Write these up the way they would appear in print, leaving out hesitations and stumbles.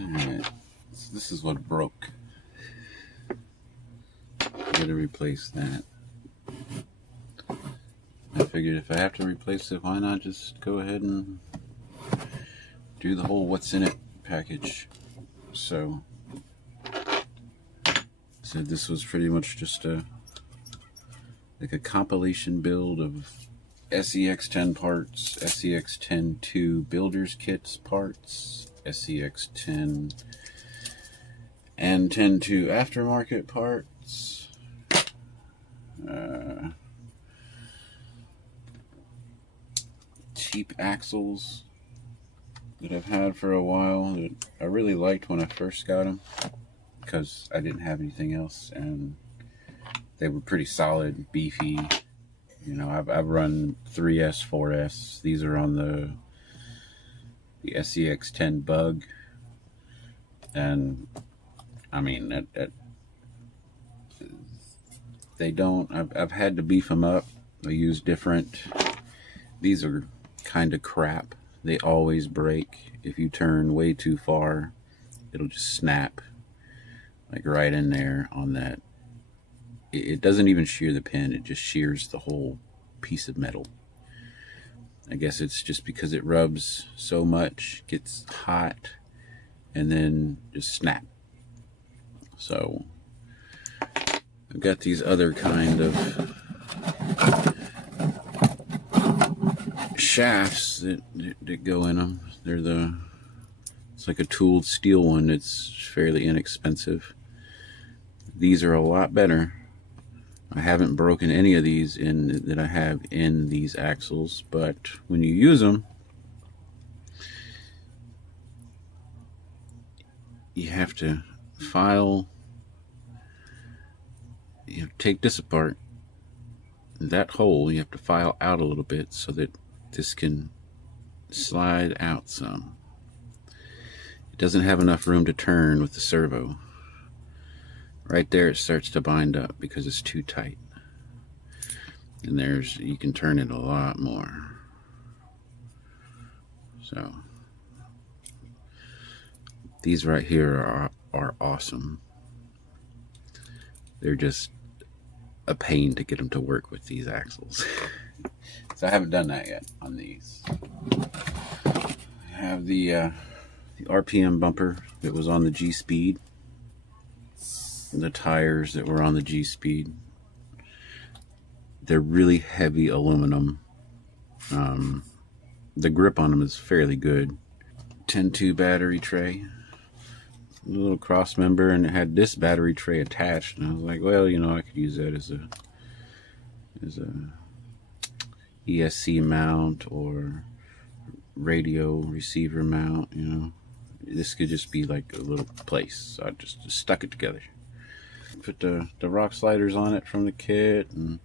Alright, so this is what broke. Gotta replace that. I figured if I have to replace it, why not just go ahead and do the whole what's in it package. So this was pretty much just like a compilation build of SEX10 parts, SEX10-2 builder's kits parts, SEX10 and 10-2 aftermarket parts, cheap axles that I've had for a while that I really liked when I first got them because I didn't have anything else, and they were pretty solid, beefy. You know, I've run 3S, 4S. These are on the SEX10 Bug, and I mean they don't. I've had to beef them up. I use different. These are kind of crap. They always break. If you turn way too far, it'll just snap, like right in there on that. It doesn't even shear the pin. It just shears the whole piece of metal. I guess it's just because it rubs so much, gets hot, and then just snap. So I've got these other kind of shafts that go in them. It's like a tooled steel one. It's fairly inexpensive. These are a lot better. I haven't broken any of these that I have in these axles, but when you use them, you have to file. You have to take this apart. That hole you have to file out a little bit so that this can slide out some. It doesn't have enough room to turn with the servo. Right there it starts to bind up because it's too tight. And you can turn it a lot more. So these right here are awesome. They're just a pain to get them to work with these axles. So I haven't done that yet on these. I have the RPM bumper that was on the G-Speed. The tires that were on the G-Speed. They're really heavy aluminum. The grip on them is fairly good. 10-2 battery tray. A little cross member, and it had this battery tray attached. And I was like, well, you know, I could use that as a ESC mount or radio receiver mount, you know. This could just be like a little place. So I just stuck it together. Put the rock sliders on it from the kit, and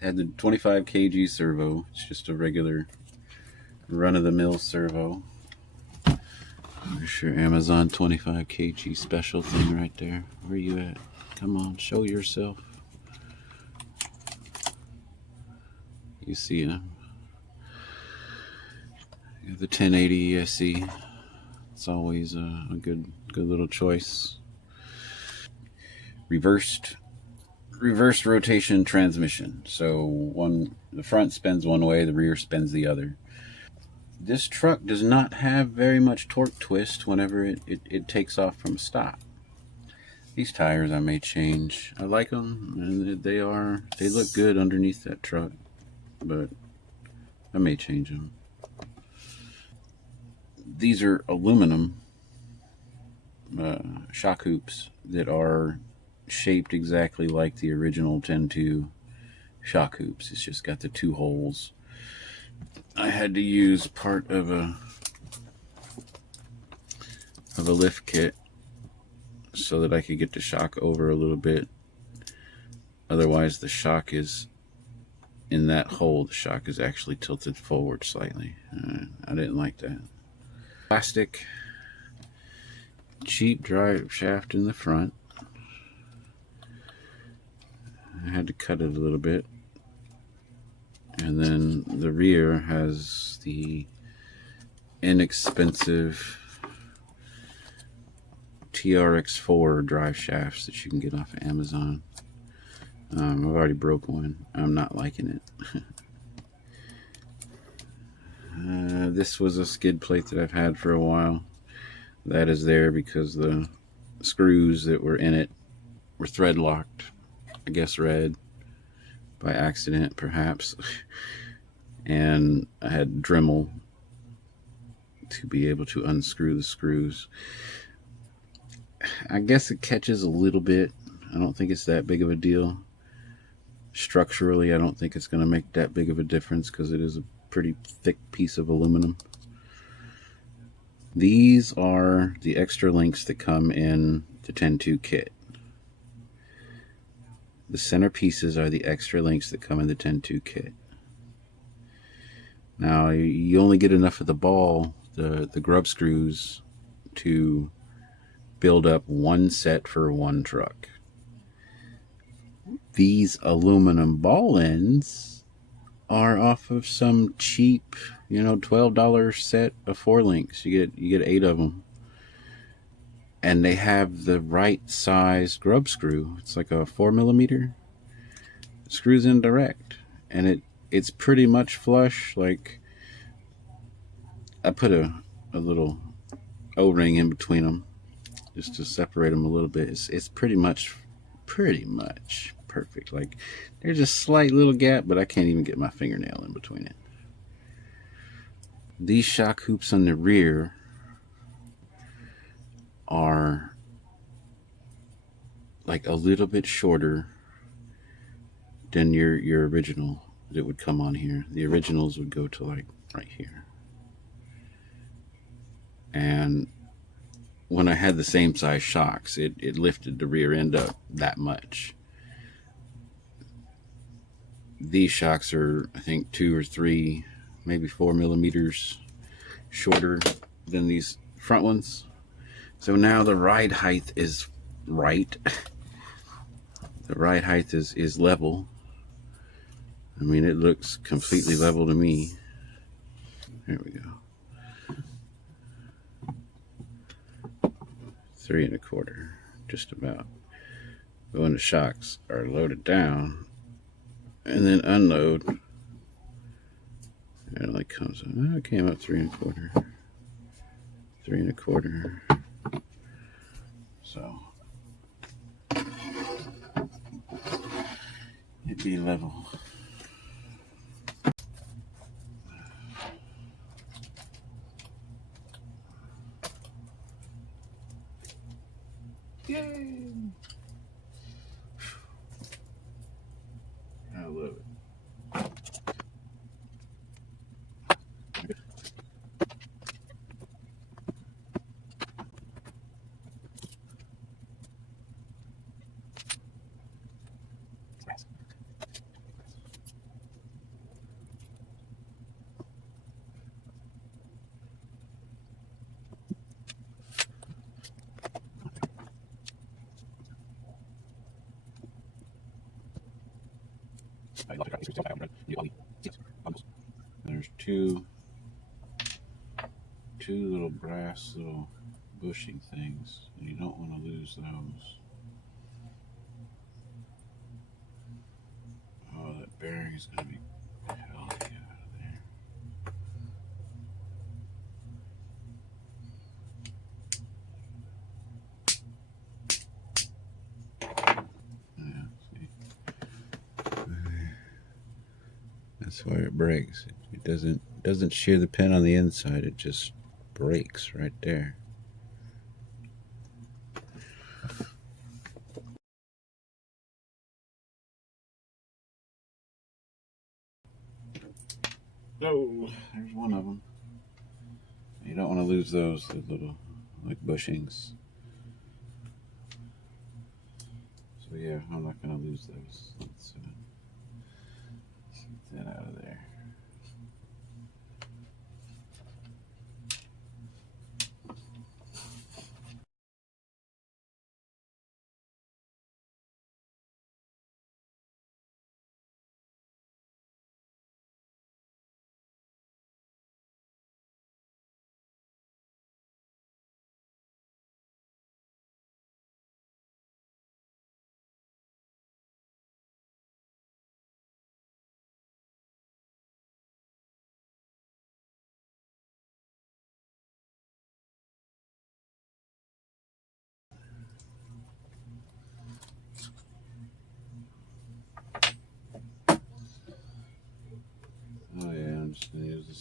had the 25 kg servo. It's just a regular run-of-the-mill servo. There's your Amazon 25 kg special thing right there. Where you at? Come on, show yourself. You see him. You have the 1080 ESC. It's always a good little choice. Reversed rotation transmission. So the front spins one way, the rear spins the other. This truck does not have very much torque twist whenever it takes off from a stop. These tires I may change. I like them, and they look good underneath that truck, but I may change them. These are aluminum shock hoops that are shaped exactly like the original 10-2 shock hoops. It's just got the two holes. I had to use part of a lift kit so that I could get the shock over a little bit. Otherwise, the shock is in that hole. The shock is actually tilted forward slightly. I didn't like that. Plastic cheap drive shaft in the front. I had to cut it a little bit. And then the rear has the inexpensive TRX4 drive shafts that you can get off of Amazon. I've already broke one. I'm not liking it. This was a skid plate that I've had for a while. That is there because the screws that were in it were thread locked. I guess red by accident, perhaps. And I had Dremel to be able to unscrew the screws. I guess it catches a little bit. I don't think it's that big of a deal. Structurally, I don't think it's going to make that big of a difference because it is a pretty thick piece of aluminum. These are the extra links that come in the 10-2 kit. The center pieces are the extra links that come in the 10-2 kit. Now, you only get enough of the ball, the grub screws, to build up one set for one truck. These aluminum ball ends are off of some cheap, $12 set of 4 links. You get 8 of them. And they have the right size grub screw. It's like a 4mm. It screws in direct. And it's pretty much flush. Like, I put a little O-ring in between them just to separate them a little bit. It's pretty much perfect. Like, there's a slight little gap, but I can't even get my fingernail in between it. These shock hoops on the rear are like a little bit shorter than your original that would come on here. The originals would go to like right here. And when I had the same size shocks, it lifted the rear end up that much. These shocks are, I think, 2 or 3, maybe 4mm shorter than these front ones. So now the ride height is right. The ride height is level. I mean, it looks completely level to me. There we go. 3 1/4, just about. But when the shocks are loaded down and then unload, it like comes up. Oh, it came up 3 1/4. 3 1/4. So it'd be level. Yay! I love it. There's two little brass little bushing things. You don't want to lose those. Oh, that bearing is going to be hell out of there. Yeah, see. That's where it breaks. It doesn't shear the pin on the inside. It just breaks right there. Oh, there's one of them. You don't want to lose those, the little like bushings. So yeah, I'm not going to lose those. Let's get that out of there.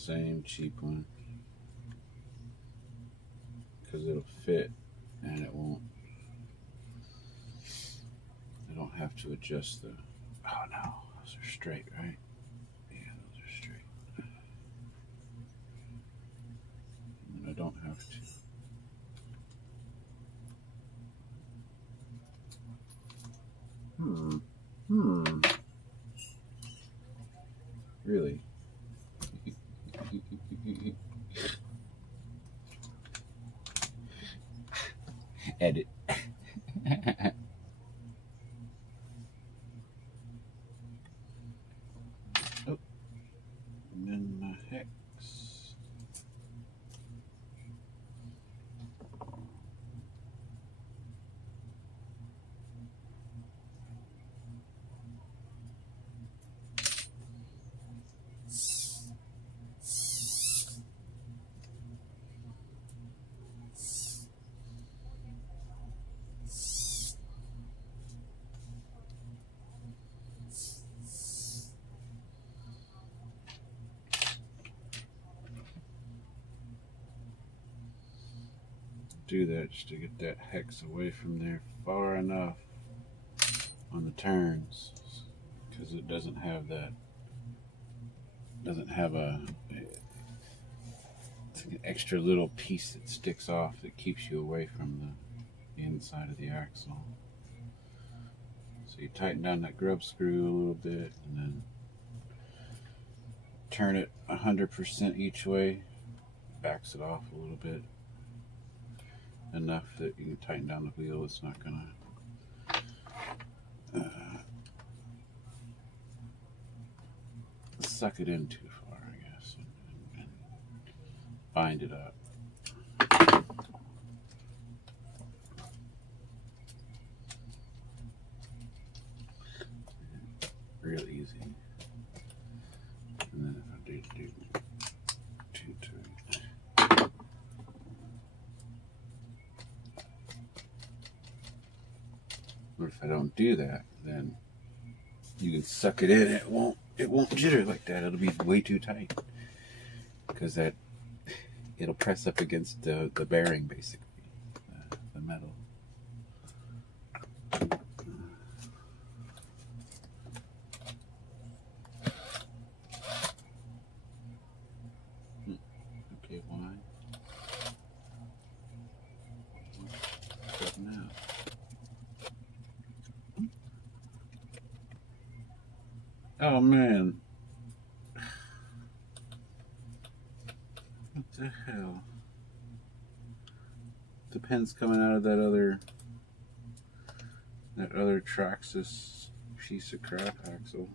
same cheap one because it'll fit and it won't. I don't have to adjust the. Oh no, those are straight, right? Yeah, those are straight. And I don't have to. Really? Edit. Oh, and then my hex. Do that just to get that hex away from there far enough on the turns, because it doesn't have that. Doesn't have it's like an extra little piece that sticks off that keeps you away from the inside of the axle. So you tighten down that grub screw a little bit and then turn it 100% each way, backs it off a little bit, enough that you can tighten down the wheel. It's not gonna suck it in too far, I guess, and bind it up. Real easy. And then if I do two to it. But if I don't do that, then you can suck it in. It won't jitter like that. It'll be way too tight because it'll press up against the bearing, basically, the metal. Okay, why? What now? Oh man. What the hell? The pin's coming out of that other Traxxas piece of crap axle.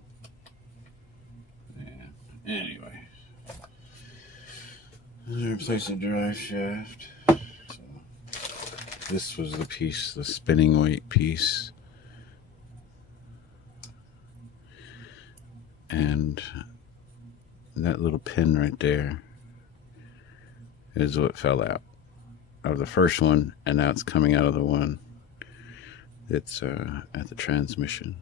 Yeah. Anyway. Replace the drive shaft. So this was the piece, the spinning weight piece. And that little pin right there is what fell out of the first one, and now it's coming out of the one that's at the transmission.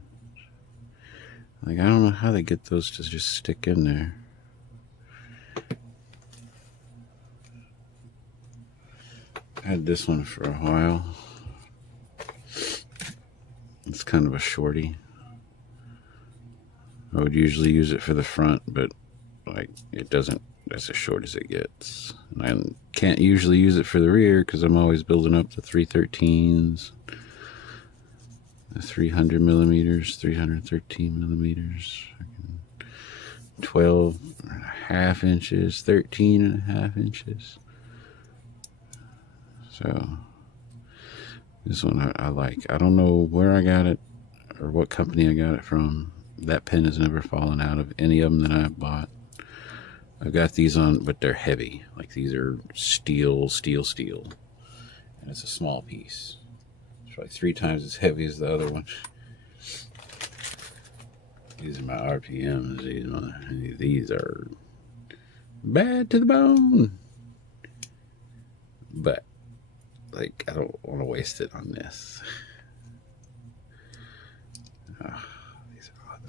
Like, I don't know how they get those to just stick in there. I had this one for a while. It's kind of a shorty. I would usually use it for the front, but like it doesn't, that's as short as it gets. And I can't usually use it for the rear because I'm always building up the 313s, the 300 millimeters, 313 millimeters, 12.5 inches, 13.5 inches. So this one I like. I don't know where I got it or what company I got it from. That pin has never fallen out of any of them that I've bought. I've got these on, but they're heavy. Like, these are steel. And it's a small piece. It's like 3 times as heavy as the other one. These are my RPMs. These are bad to the bone. But, like, I don't want to waste it on this.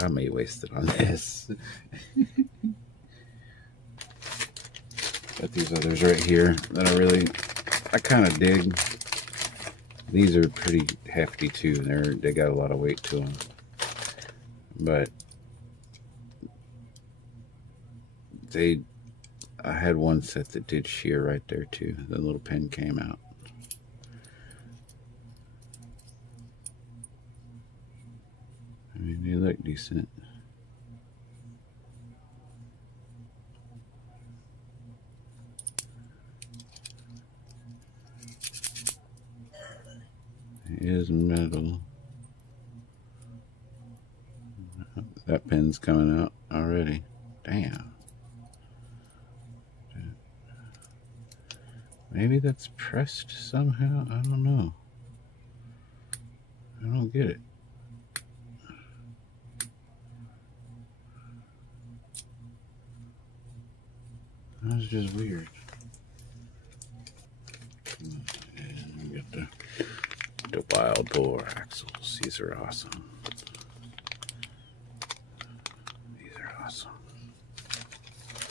I may waste it on this. Got these others right here that I kind of dig. These are pretty hefty too. They got a lot of weight to them. But I had one set that did shear right there too. The little pin came out. I mean, they look decent. It is metal. That pin's coming out already. Damn. Maybe that's pressed somehow. I don't know. I don't get it. That's just weird. And we got the wild boar axles. These are awesome.